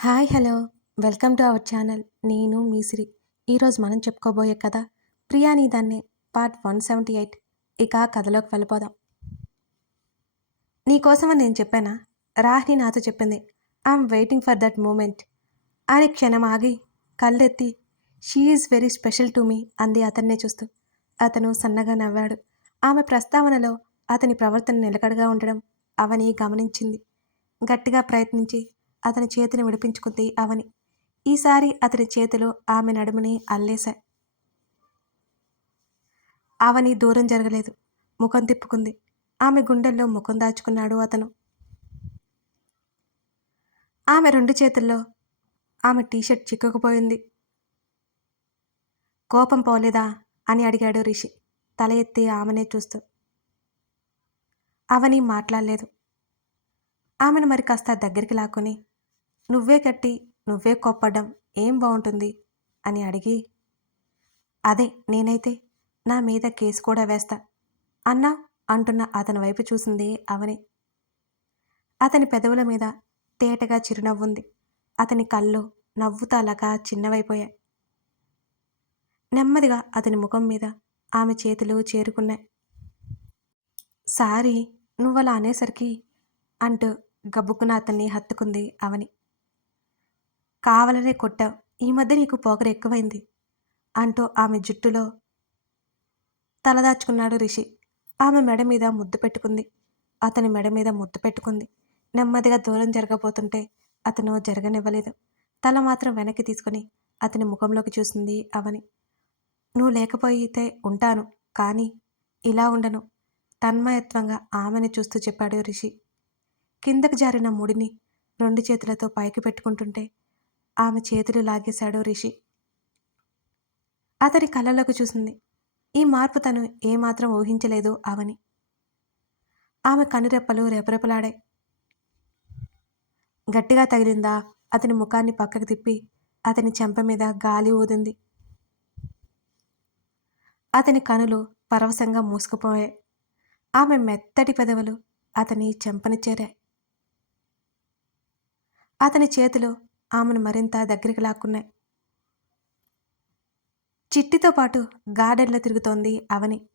Hi hello. Welcome to our channel. నేను మీసిరి ఈరోజు మనం చెప్పుకోబోయే కథ ప్రియా నీ పార్ట్ వన్ సెవెంటీ ఎయిట్. ఇక కథలోకి వెళ్ళిపోదాం. నీకోసమని నేను చెప్పానా? రాహ్ని నాతో చెప్పింది. I'm waiting for that moment. అని క్షణం ఆగి కళ్ళెత్తి she is very special to me అంది అతన్నే చూస్తూ. అతను సన్నగా నవ్వాడు. ఆమె ప్రస్తావనలో అతని ప్రవర్తన నిలకడగా ఉండడం అవని గమనించింది. గట్టిగా ప్రయత్నించి అతని చేతిని విడిపించుకుంది అవని. ఈసారి అతని చేతులు ఆమె నడుముని అల్లేశాయి అవని దూరం జరగలేదు. ముఖం తిప్పుకుంది. ఆమె గుండెల్లో ముఖం దాచుకున్నాడు అతను. ఆమె రెండు చేతుల్లో ఆమె టీషర్ట్ చిక్కుకుపోయింది. కోపం పోలేదా? అని అడిగాడు రిషి. తల ఎత్తి ఆమెనే చూస్తూ. అవని మాట్లాడలేదు. ఆమెను మరి కాస్త దగ్గరికి లాక్కొని నువ్వే కట్టి నువ్వే కొప్పడం ఏం బాగుంటుంది అని అడిగి అదే నేనైతే నా మీద కేసు కూడా వేస్తా అన్నా అంటున్న అతని వైపు చూసింది అవని. అతని పెదవుల మీద తేటగా చిరునవ్వుంది అతని కళ్ళు నవ్వుతాలగా చిన్నవైపోయాయి. నెమ్మదిగా అతని ముఖం మీద ఆమె చేతులు చేరుకున్నాయి. సారీ నువ్వలా అనేసరికి అంటూ గబుక్కున అతన్ని హత్తుకుంది అవని. కావాలనే కొట్టావు. ఈ మధ్య నీకు పొగరు ఎక్కువైంది అంటూ ఆమె జుట్టులో తలదాచుకున్నాడు రిషి. ఆమె మెడ మీద ముద్దు పెట్టుకుంది. అతని మెడ మీద ముద్దు పెట్టుకుంది. నెమ్మదిగా దూరం జరగబోతుంటే అతను జరగనివ్వలేదు. తల మాత్రం వెనక్కి తీసుకొని అతని ముఖంలోకి చూసింది అవని. నువ్వు లేకపోయితే ఉంటాను కానీ ఇలా ఉండను తన్మయత్వంగా ఆమెను చూస్తూ చెప్పాడు రిషి. కిందకు జారిన ముడిని రెండు చేతులతో పైకి పెట్టుకుంటుంటే ఆమె చేతులు లాగేశాడు రిషి. అతని కళ్ళలోకి చూసింది. ఈ మార్పు తను ఏమాత్రం ఊహించలేదు అవని ఆమె కనురెప్పలు రెపరెపలాడాయి. గట్టిగా తగిలిందా? అతని ముఖాన్ని పక్కకు తిప్పి అతని చెంప మీద గాలి ఊదింది. అతని కనులు పరవశంగా మూసుకుపోయాయి. ఆమె మెత్తటి పెదవులు అతని చెంపని చేరాయి. అతని చేతిలో ఆమెను మరింత దగ్గరికి లాక్కున్నాయి. చిట్టితో పాటు గార్డెన్లో తిరుగుతోంది అవని.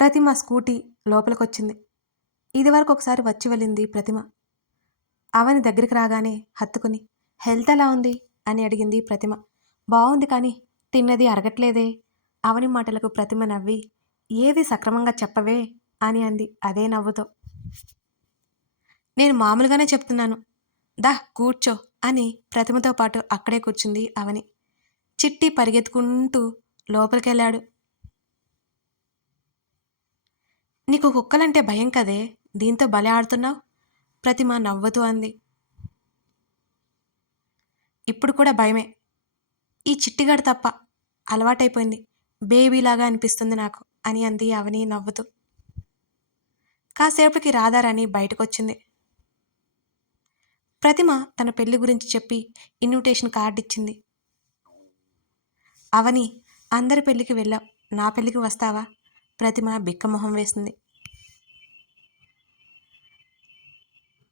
ప్రతిమ స్కూటీ లోపలికొచ్చింది. ఇదివరకు ఒకసారి వచ్చి వెళ్ళింది ప్రతిమ. అవని దగ్గరికి రాగానే హత్తుకుని హెల్త్ ఎలా ఉంది? అని అడిగింది ప్రతిమ. బాగుంది కానీ తిన్నది అరగట్లేదే. అవని మాటలకు ప్రతిమ నవ్వి ఏది సక్రమంగా చెప్పవే? అని అంది అదే నవ్వుతో. నేను మామూలుగానే చెప్తున్నాను. దా కూర్చో అని ప్రతిమతో పాటు అక్కడే కూర్చుంది అవని. చిట్టి పరిగెత్తుకుంటూ లోపలికెళ్ళాడు. నీకు కుక్కలంటే భయం కదే? దీంతో బలి ఆడుతున్నావు? ప్రతిమ నవ్వుతూ అంది. ఇప్పుడు కూడా భయమే. ఈ చిట్టిగాడు తప్ప అలవాటైపోయింది. బేబీలాగా అనిపిస్తుంది నాకు అని అంది అవని నవ్వుతూ. కాసేపటికి రాధారాణి బయటకొచ్చింది. ప్రతిమ తన పెళ్ళి గురించి చెప్పి ఇన్విటేషన్ కార్డు ఇచ్చింది. అవని అందరి పెళ్ళికి వెళ్ళాం. నా పెళ్ళికి వస్తావా? ప్రతిమ బిక్కమొహం వేసింది.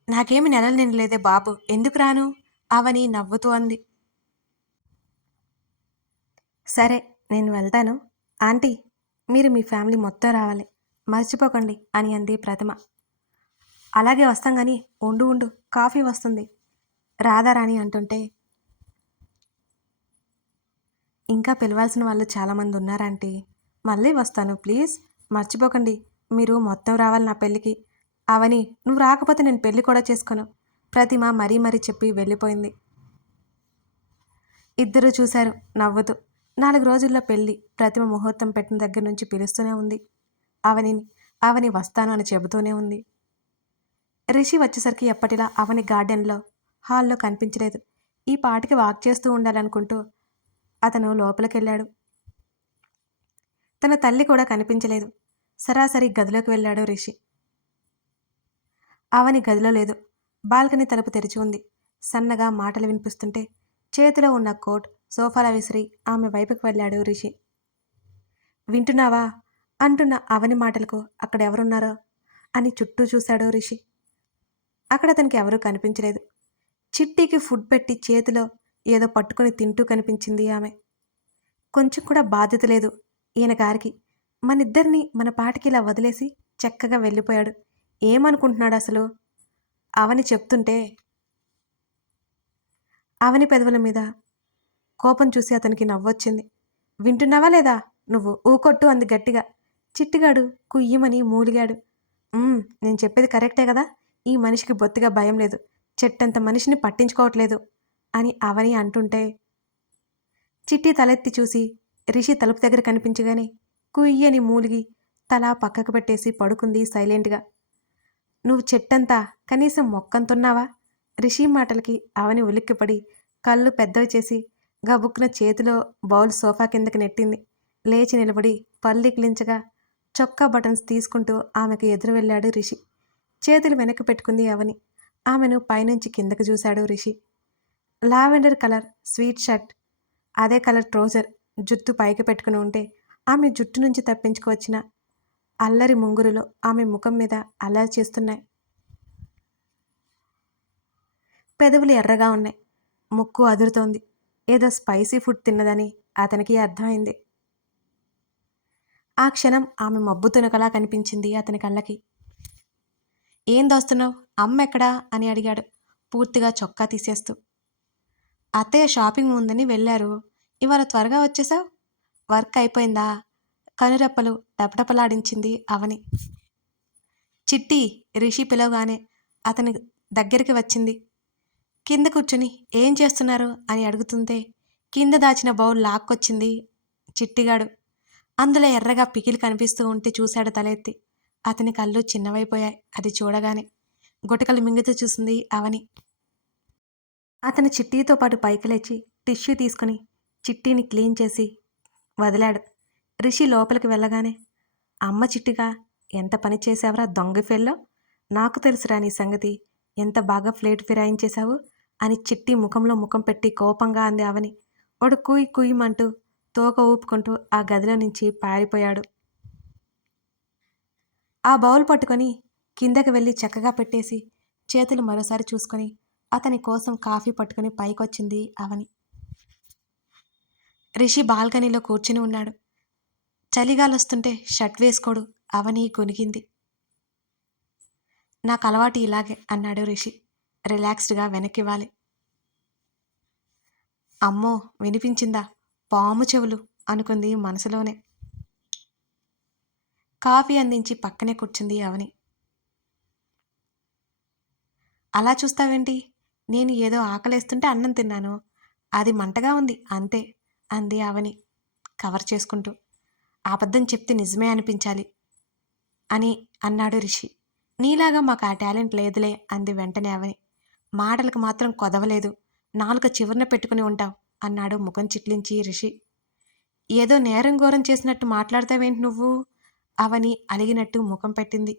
నాకేమి నెలలు నిండలేదే బాబు. ఎందుకు రాను? అవని నవ్వుతూ అంది. సరే నేను వెళ్తాను. ఆంటీ మీరు మీ ఫ్యామిలీ మొత్తం రావాలి. మర్చిపోకండి అని అంది ప్రతిమ. అలాగే వస్తాం కానీ ఉండు ఉండు కాఫీ వస్తుంది. రాధారాణి అంటుంటే ఇంకా పిలవాల్సిన వాళ్ళు చాలామంది ఉన్నారంటే. మళ్ళీ వస్తాను ప్లీజ్. మర్చిపోకండి. మీరు మొత్తం రావాలి నా పెళ్ళికి. అవని నువ్వు రాకపోతే నేను పెళ్ళి కూడా చేసుకోను. ప్రతిమ మరీ మరీ చెప్పి వెళ్ళిపోయింది. ఇద్దరు చూశారు నవ్వుతూ. నాలుగు రోజుల్లో పెళ్ళి. ప్రతిమ ముహూర్తం పెట్టిన దగ్గర నుంచి పిలుస్తూనే ఉంది. అవనిని అవని వస్తాను అని చెబుతూనే ఉంది. రిషి వచ్చేసరికి ఎప్పటిలా అవని గార్డెన్లో హాల్లో కనిపించలేదు. ఈ పాటికి వాక్ చేస్తూ ఉండాలనుకుంటూ అతను లోపలికెళ్ళాడు. తన తల్లి కూడా కనిపించలేదు. సరాసరి గదిలోకి వెళ్ళాడు రిషి. అవని గదిలో లేదు. బాల్కనీ తలుపు తెరిచి ఉంది. సన్నగా మాటలు వినిపిస్తుంటే చేతిలో ఉన్న కోట్ సోఫాల విసిరి ఆమె వైపుకు వెళ్ళాడు రిషి. వింటున్నావా? అంటున్న అవని మాటలకు అక్కడెవరున్నారో అని చుట్టూ చూశాడు రిషి. అక్కడ అతనికి ఎవరూ కనిపించలేదు. చిట్టికి ఫుడ్ పెట్టి చేతిలో ఏదో పట్టుకొని తింటూ కనిపించింది ఆమె. కొంచెం కూడా బాధ్యత లేదు ఈయన గారికి. మనిద్దరిని మన పాటికి ఇలా వదిలేసి చక్కగా వెళ్ళిపోయాడు. ఏమనుకుంటున్నాడు అసలు? అవని చెప్తుంటే అవని పెదవుల మీద కోపం చూసి అతనికి నవ్వొచ్చింది. వింటున్నావా లేదా నువ్వు? ఊకొట్టు అంది గట్టిగా. చిట్టిగాడు కుయ్యమని మూలిగాడు. నేను చెప్పేది కరెక్టే కదా? ఈ మనిషికి బొత్తిగా భయం లేదు. చెట్టంత మనిషిని పట్టించుకోవట్లేదు అని అవని అంటుంటే చిట్టి తలెత్తి చూసి రిషి తలుపు దగ్గర కనిపించగానే కుయ్యని మూలిగి తల పక్కకు పెట్టేసి పడుకుంది సైలెంట్గా. నువ్వు చెట్టంతా కనీసం మొక్కంతున్నావా? రిషి మాటలకి అవని ఉలిక్కిపడి కళ్ళు పెద్దవి చేసి గబుక్కున చేతిలో బౌల్ సోఫా కిందకి నెట్టింది. లేచి నిలబడి పల్లికిలించగా చొక్కా బటన్స్ తీసుకుంటూ ఆమెకు ఎదురు వెళ్ళాడు రిషి. చేతులు వెనక్కి పెట్టుకుంది అవని ఆమెను పైనుంచి కిందకు చూశాడు Rishi. Lavender colour sweatshirt అదే కలర్ ట్రౌజర్ జుట్టు పైకి పెట్టుకుని ఉంటే ఆమె జుట్టు నుంచి తప్పించుకొచ్చిన అల్లరి ముంగురులో ఆమె ముఖం మీద అల్లరి చేస్తున్నాయి. పెదవులు ఎర్రగా ఉన్నాయి. ముక్కు అదురుతోంది. ఏదో స్పైసీ ఫుడ్ తిన్నదని అతనికి అర్థమైంది. ఆ క్షణం ఆమె మబ్బు తునకలా కనిపించింది అతని కళ్ళకి. ఏం దోస్తున్నావు? అమ్మ ఎక్కడా? అని అడిగాడు. పూర్తిగా చొక్కా తీసేస్తూ. అత్తయ్య షాపింగ్ ఉందని వెళ్ళారు. ఇవాళ త్వరగా వచ్చేసావు? వర్క్ అయిపోయిందా? కనురెప్పలు టపటపలాడించింది అవని. చిట్టి రిషి పిలవగానే అతని దగ్గరికి వచ్చింది. కింద కూర్చుని ఏం చేస్తున్నారు? అని అడుగుతుంటే కింద దాచిన బౌల్ లాక్కొచ్చింది చిట్టిగాడు. అందులో ఎర్రగా పికిలు కనిపిస్తూ ఉంటే చూశాడు తలెత్తి. అతని కళ్ళు చిన్నవైపోయాయి. అది చూడగానే గుటకలు మింగుతూ చూసింది అవని. అతను చిట్టీతో పాటు పైకి లేచి టిష్యూ తీసుకుని చిట్టీని క్లీన్ చేసి వదిలాడు. రిషి లోపలికి వెళ్ళగానే అమ్మ చిట్టిగా ఎంత పని చేసావరా దొంగ ఫెల్లో? నాకు తెలుసురా నీ సంగతి. ఎంత బాగా ప్లేట్ ఫిరాయించేశావు? అని చిట్టి ముఖంలో ముఖం పెట్టి కోపంగా అంది అవని. వాడు కుయ్ కుయ్యమంటూ తోక ఊపుకుంటూ ఆ గదిలో నుంచి పారిపోయాడు. ఆ బౌల్ పట్టుకొని కిందకి వెళ్ళి చక్కగా పెట్టేసి చేతులు మరోసారి చూసుకొని అతని కోసం కాఫీ పట్టుకొని పైకొచ్చింది అవని. రిషి బాల్కనీలో కూర్చుని ఉన్నాడు. చలిగాలొస్తుంటే షర్ట్ వేసుకోడు అవని కొనిగింది నాకు అలవాటు ఇలాగే అన్నాడు రిషి రిలాక్స్డ్గా వెనక్కివ్వాలి. అమ్మో వినిపించిందా? పాము చెవులు అనుకుంది మనసులోనే. కాఫీ అందించి పక్కనే కూర్చుంది అవని అలా చూస్తావేంటి? నేను ఏదో ఆకలేస్తుంటే అన్నం తిన్నాను. అది మంటగా ఉంది అంతే అంది అవని కవర్ చేసుకుంటూ. అబద్ధం చెప్తే నిజమే అనిపించాలి అని అన్నాడు రిషి. నీలాగా మాకు ఆ టాలెంట్ లేదులే అంది వెంటనే అవని మాటలకు మాత్రం కొదవలేదు. నాలుక చివరన పెట్టుకుని ఉంటావు అన్నాడు ముఖం చిట్లించి రిషి. ఏదో నేరం ఘోరం చేసినట్టు మాట్లాడతావేంటి నువ్వు? అవని అలిగినట్టు ముఖం పెట్టింది.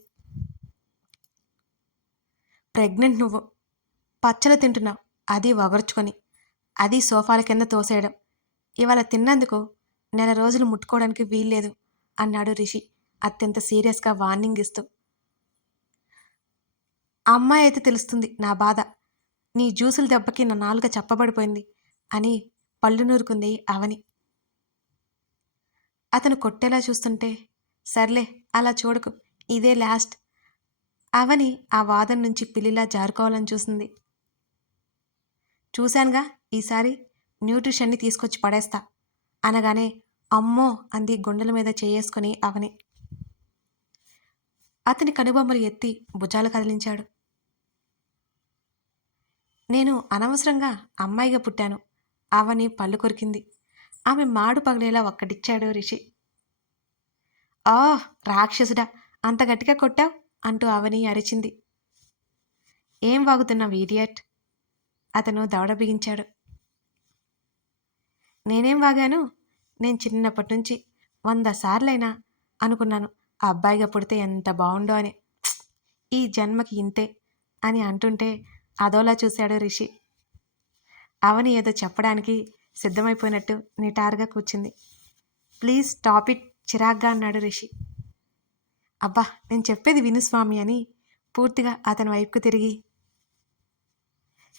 ప్రెగ్నెంట్ నువ్వు. పచ్చలు తింటున్నావు అది వగర్చుకొని. అది సోఫాల కింద తోసేయడం. ఇవాళ తిన్నందుకు నెల రోజులు ముట్టుకోవడానికి వీల్లేదు అన్నాడు రిషి అత్యంత సీరియస్గా వార్నింగ్ ఇస్తూ. అమ్మాయి అయితే తెలుస్తుంది నా బాధ. నీ జ్యూసుల దెబ్బకి నా నాలుక చెప్పబడిపోయింది అని పళ్ళు నూరుకుంది అవని. అతను కొట్టేలా చూస్తుంటే సర్లే అలా చూడకు. ఇదే లాస్ట్. అవని ఆ వాదన నుంచి పిల్లిలా జారుకోవాలని చూసింది. చూశానుగా ఈసారి న్యూట్రిషన్ని తీసుకొచ్చి పడేస్తా. అనగానే అమ్మో అంది గుండెల మీద చేసుకుని అవని. అతని కనుబొమ్మలు ఎత్తి భుజాలు కదిలించాడు. నేను అనవసరంగా అమ్మాయిగా పుట్టాను. అవని పళ్ళు కొరికింది. ఆమె మాడు పగిలేలా ఒక్కటిచ్చాడు రిషి. ఆ రాక్షసుడా అంత గట్టిగా కొట్టావు? అంటూ అవని అరిచింది. ఏం వాగుతున్నావు ఈడియట్ అతను దవడ బిగించాడు. నేనేం వాగాను? నేను చిన్నప్పటి నుంచి వంద సార్లైనా అనుకున్నాను ఆ అబ్బాయిగా పుడితే ఎంత బాగుండో అని. ఈ జన్మకి ఇంతే అని అంటుంటే అదోలా చూశాడు రిషి. అవని ఏదో చెప్పడానికి సిద్ధమైపోయినట్టు నిటారుగా కూర్చుంది. ప్లీజ్ స్టాప్ ఇట్ చిరాగ్గా అన్నాడు రిషి. అబ్బా నేను చెప్పేది విను స్వామి అని పూర్తిగా అతని వైపుకు తిరిగి.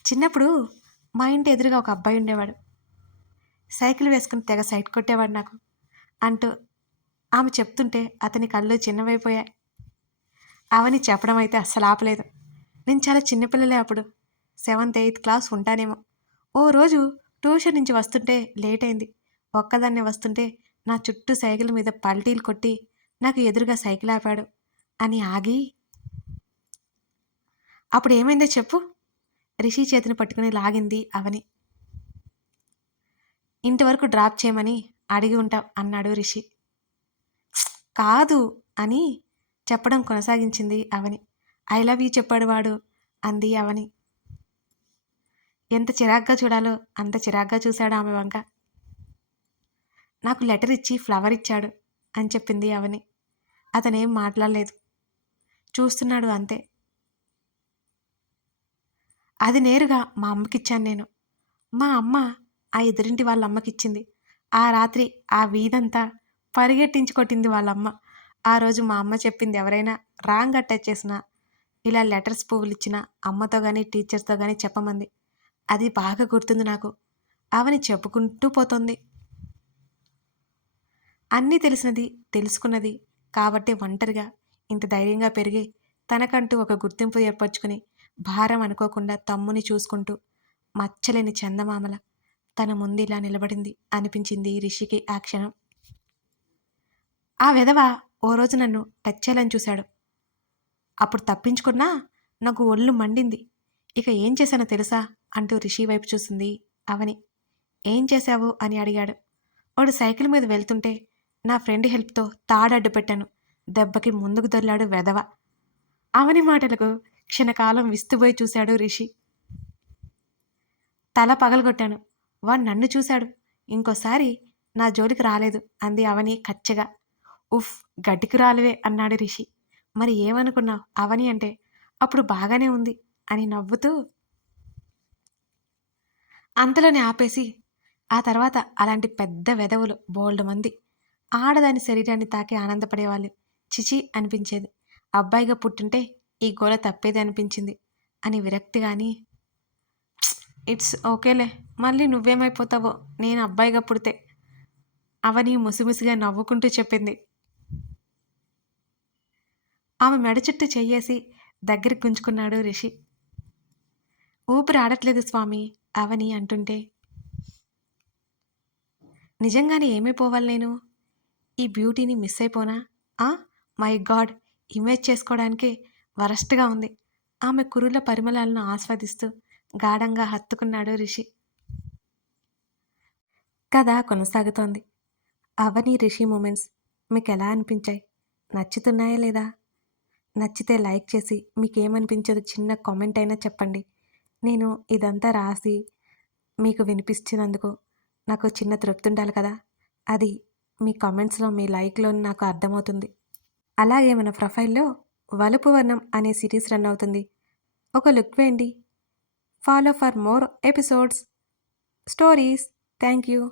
చిన్నప్పుడు మా ఇంటి ఎదురుగా ఒక అబ్బాయి ఉండేవాడు. సైకిల్ వేసుకుని తెగ సైట్ కొట్టేవాడు నాకు అంటూ ఆమె చెప్తుంటే అతని కళ్ళు చిన్నవైపోయాయి. అవని చెప్పడం అయితే అస్సలు ఆపలేదు. నేను చాలా చిన్నపిల్లలే అప్పుడు. సెవెంత్ ఎయిత్ క్లాస్ ఉంటానేమో. ఓ రోజు ట్యూషన్ నుంచి వస్తుంటే లేట్ అయింది. ఒక్కదాన్నే వస్తుంటే నా చుట్టూ సైకిల్ మీద పల్టీలు కొట్టి నాకు ఎదురుగా సైకిల్ ఆపాడు. అని ఆగి అప్పుడు ఏమైందో చెప్పు. రిషి చేతిని పట్టుకుని లాగింది అవని. ఇంటి వరకు డ్రాప్ చేయమని అడిగి ఉంటావు అన్నాడు రిషి. కాదు అని చెప్పడం కొనసాగించింది అవని. ఐ లవ్ యూ చెప్పాడు వాడు అంది అవని. ఎంత చిరాగ్గా చూడాలో అంత చిరాగ్గా చూశాడు ఆమె వంక. నాకు లెటర్ ఇచ్చి ఫ్లవర్ ఇచ్చాడు అని చెప్పింది అవని. అతనేం మాట్లాడలేదు. చూస్తున్నాడు అంతే. అది నేరుగా మా అమ్మకిచ్చాను నేను. మా అమ్మ ఆ ఎదురింటి వాళ్ళ అమ్మకిచ్చింది ఆ రాత్రి ఆ వీధంతా పరిగెట్టించి కొట్టింది వాళ్ళమ్మ. ఆ రోజు మా అమ్మ చెప్పింది ఎవరైనా రాంగ్ అటాచ్ చేసినా ఇలా లెటర్స్ పువ్వులు ఇచ్చినా అమ్మతో కానీ టీచర్స్తో కానీ చెప్పమంది. అది బాగా గుర్తుంది నాకు. అవని చెప్పుకుంటూ పోతుంది. అన్నీ తెలిసినది తెలుసుకున్నది. కాబట్టి ఒంటరిగా ఇంత ధైర్యంగా పెరిగి తనకంటూ ఒక గుర్తింపు ఏర్పరచుకుని భారం అనుకోకుండా తమ్ముని చూసుకుంటూ మచ్చలేని చందమామల తన ముందు ఇలా నిలబడింది అనిపించింది రిషికి ఆ క్షణం. ఆ విధవ ఓ రోజు నన్ను టచ్ చేయాలని చూశాడు. అప్పుడు తప్పించుకున్నా నాకు ఒళ్ళు మండింది. ఇక ఏం చేశానో తెలుసా? అంటూ రిషి వైపు చూసింది అవని. ఏం చేశావు? అని అడిగాడు. వాడు సైకిల్ మీద వెళ్తుంటే నా ఫ్రెండ్ హెల్ప్తో తాడడ్డు పెట్టాను. దెబ్బకి ముందుకు దొర్లాడు వెధవ. అవని మాటలకు క్షణకాలం విస్తుపోయి చూశాడు రిషి. తల పగలగొట్టాను. వాడు నన్ను చూశాడు. ఇంకోసారి నా జోలికి రాలేదు అంది అవని కచ్చగా. ఉఫ్ గడ్డికి రాలివే అన్నాడు రిషి. మరి ఏమనుకున్నావు? అవని అంటే అప్పుడు బాగానే ఉంది అని నవ్వుతూ అంతలోనే ఆపేసి ఆ తర్వాత అలాంటి పెద్ద వెధవులు బోల్డ్ మంది ఆడదాని శరీరాన్ని తాకి ఆనందపడేవాళ్ళు. చిచి అనిపించేది. అబ్బాయిగా పుట్టుంటే ఈ గోల తప్పేది అనిపించింది. అని విరక్తి కానీ ఇట్స్ ఓకేలే. మళ్ళీ నువ్వేమైపోతావో? నేను అబ్బాయిగా పుడితే. అవని ముసిముసిగా నవ్వుకుంటూ చెప్పింది. ఆమె మెడ చుట్టూ చెయ్యేసి దగ్గరికి గుంజుకున్నాడు రిషి. ఊపిరి ఆడట్లేదు స్వామి అవని అంటుంటే. నిజంగానే ఏమైపోవాలి నేను? ఈ బ్యూటీని మిస్ అయిపోనా? ఆ? My God! ఇమేజ్ చేసుకోవడానికే వరస్ట్గా ఉంది. ఆమె కురుల పరిమళాలను ఆస్వాదిస్తూ గాఢంగా హత్తుకున్నాడు రిషి. కథ కొనసాగుతోంది. అవని రిషి మూమెంట్స్ మీకు ఎలా అనిపించాయి? నచ్చుతున్నాయా లేదా? నచ్చితే లైక్ చేసి మీకేమనిపించదో చిన్న కామెంట్ అయినా చెప్పండి. నేను ఇదంతా రాసి మీకు వినిపించినందుకు నాకు చిన్న తృప్తి ఉండాలి కదా. అది మీ కామెంట్స్లో మీ లైక్లో నాకు అర్థమవుతుంది. అలాగే మన ప్రొఫైల్లో వలుపు వర్ణం అనే సిరీస్ రన్ అవుతుంది. ఒక లుక్ వేయండి. Follow for more episodes. Stories. Thank you